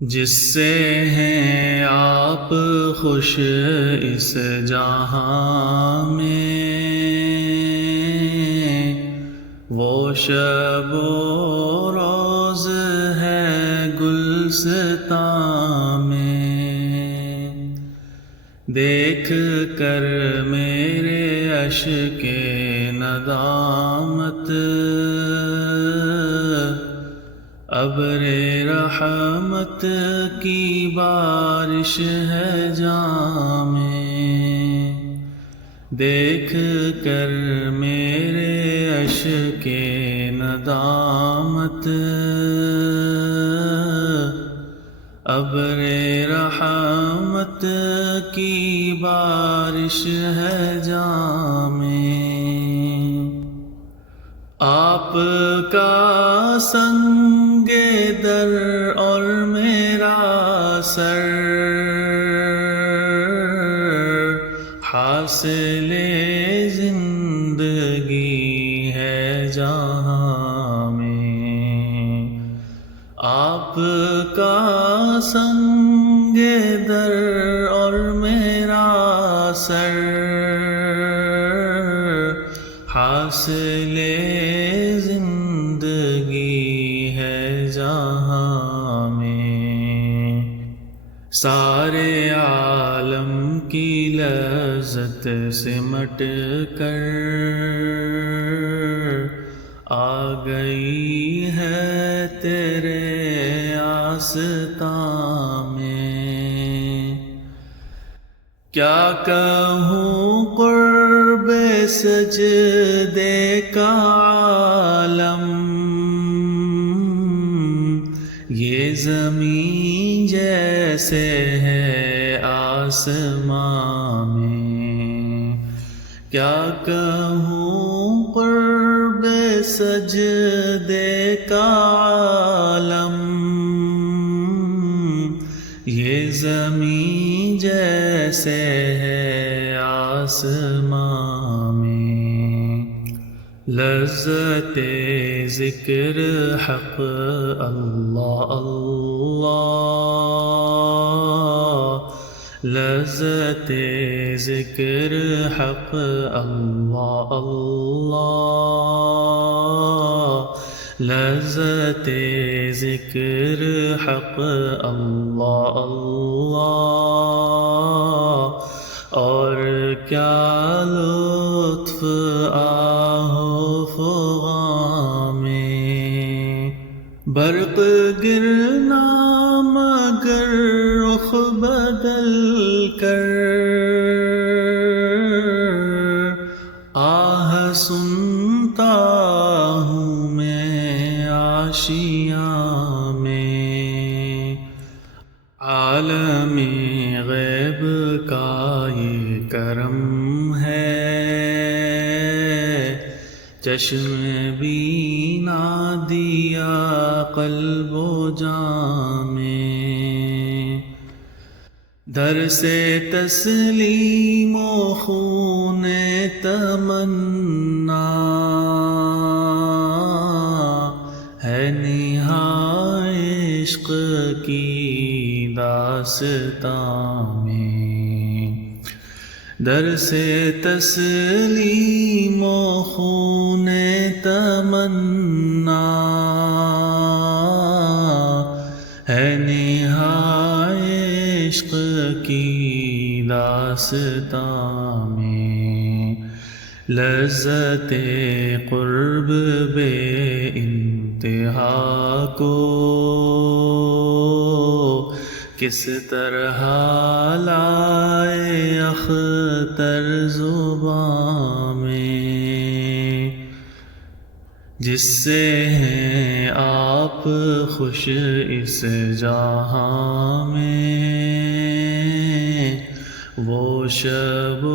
جس سے ہیں آپ خوش اس جہاں میں، وہ شب و روز ہے گلستاں میں، دیکھ کر میرے اشک ندامت ابر رحمت کی بارش ہے جہاں میں، دیکھ کر میرے اشک ندامت ابر رحمت کی بارش ہے جہاں میں، آپ کا سنگ در اور میرا سر، حاصل زندگی ہے جہاں میں، آپ کا سنگ در اور میرا سر، حاصل زندگی ہے جہاں میں، سارے عالم کی لذت سمٹ کر آ گئی ہے تیرے آستاں میں، کیا کہوں قرب سجدے کا عالم، یہ زمین جیسے ہے آسمان میں، کیا کہوں قرب سجدے کا عالم، یہ زمین جیسے ہے آسمان میں، لذت ذکر حق اللہ اللہ، لذت ذکر حق اللہ اللہ، لذت ذکر حق اللہ اللہ، اور کیا لطف آہو فغاں میں، برق گرنا مگر رخ بدل کر، آہ سنتا ہوں میں آشیاں میں، عالم غیب کا یہ کرم ہے، چشم بینا دیا قلب و جاں میں، در سے تسلیم و خون تمنا ہے نہاں عشق کی داستاں میں، در سے تسلیم و خون تمنا ہے نہاں عشق کی داستاں میں، لذت قرب بے انتہا کو کس طرح لائے اختر زبان میں، جس سے ہیں آپ خوش اس جہاں میں، وہ شب و